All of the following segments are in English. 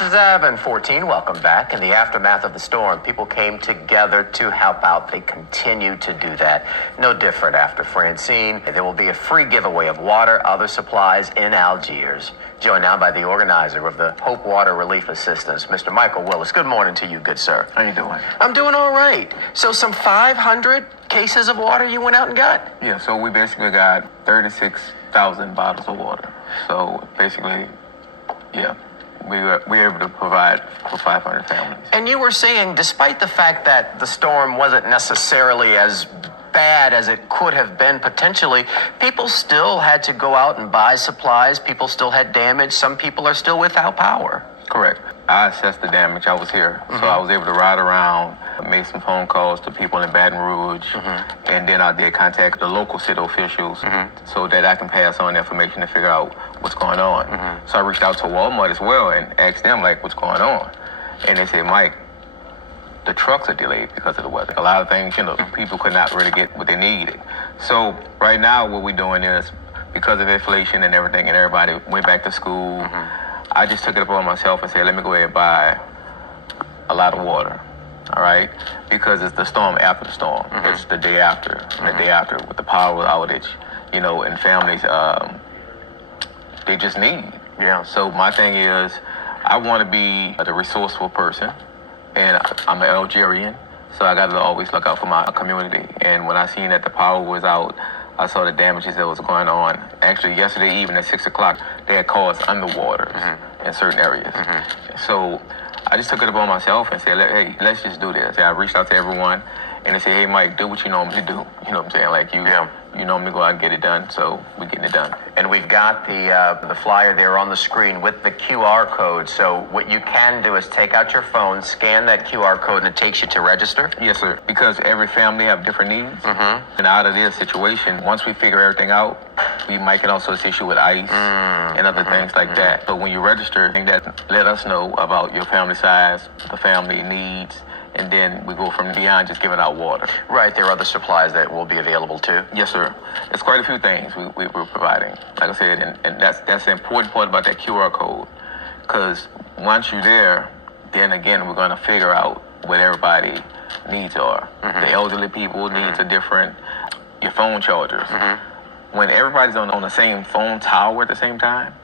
7:14, welcome back. In the aftermath of the storm, people came together to help out. They continue to do that. No different after Francine. There will be a free giveaway of water, other supplies in Algiers. Joined now by the organizer of the Hope Water Relief Assistance, Mr. Michael Willis. Good morning to you, good sir. How you doing? I'm doing all right. So some 500 cases of water you went out and got? Yeah, so we basically got 36,000 bottles of water. So basically, yeah, we were able to provide for 500 families. And you were saying, despite the fact that the storm wasn't necessarily as bad as it could have been potentially, people still had to go out and buy supplies. People still had damage. Some people are still without power. Correct. I assessed the damage. I was here. So I was able to ride around, made some phone calls to people in Baton Rouge, and then I did contact the local city officials so that I can pass on information to figure out what's going on. So I reached out to Walmart as well and asked them, like, what's going on? And they said, Mike, the trucks are delayed because of the weather. A lot of things, people could not really get what they needed. So right now what we're doing is, because of inflation and everything, and everybody went back to school, I just took it upon myself and said, let me go ahead and buy a lot of water, all right? Because it's the storm after the storm. It's the day after, and the day after with the power outage, and families, they just need. Yeah. So my thing is, I want to be the resourceful person, and I'm an Algerian, so I got to always look out for my community. And when I seen that the power was out, I saw the damages that was going on. Actually, yesterday evening at 6 o'clock, they had caused underwaters in certain areas. So I just took it upon myself and said, hey, let's just do this. I reached out to everyone, and they said, hey, Mike, do what you normally do. You know what I'm saying? Like, you normally go out and get it done, so we're getting it done. And we've got the flyer there on the screen with the QR code. So what you can do is take out your phone, scan that QR code, and it takes you to register? Yes, sir. Because every family have different needs. And out of this situation, once we figure everything out, we might can also assist you with ice and other things like that. So when you register, that let us know about your family size, the family needs, and then we go from beyond just giving out water. Right, there are other supplies that will be available too. Yes, sir. It's quite a few things we're providing. Like I said, and that's the important part about that QR code. Because once you're there, then again, we're going to figure out what everybody needs are. The elderly people needs are different. Your phone chargers. When everybody's on the same phone tower at the same time,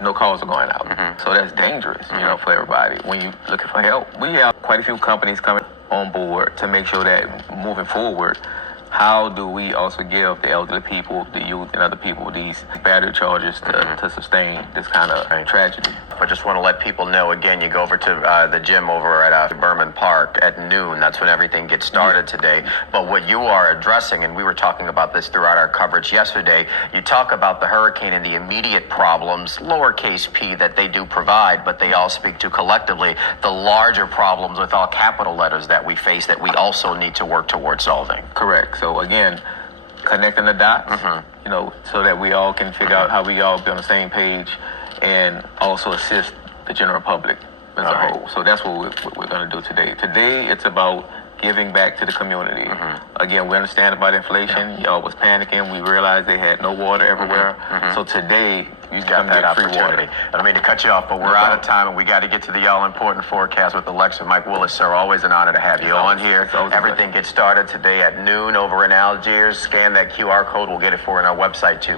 no calls are going out. So that's dangerous, for everybody when you're looking for help. We have quite a few companies coming on board to make sure that moving forward, how do we also give the elderly people, the youth, and other people these battery chargers to sustain this kind of tragedy. I just want to let people know, again, you go over to the gym over at Behrman Park at noon. That's when everything gets started today. But what you are addressing, and we were talking about this throughout our coverage yesterday, you talk about the hurricane and the immediate problems, lowercase p, that they do provide, but they all speak to collectively the larger problems with all capital letters that we face that we also need to work towards solving. Correct. So again, connecting the dots, so that we all can figure out how we all be on the same page and also assist the general public as a whole. So that's what we're going to do today. Today, it's about giving back to the community. Again, we understand about inflation. Y'all was panicking. We realized they had no water everywhere. So today, you got that opportunity. I don't mean to cut you off, but we're out of time, and we got to get to the all-important forecast with Alexa. Mike Willis, sir, always an honor to have you on here. Everything gets started today at noon over in Algiers. Scan that QR code. We'll get it for you on our website, too.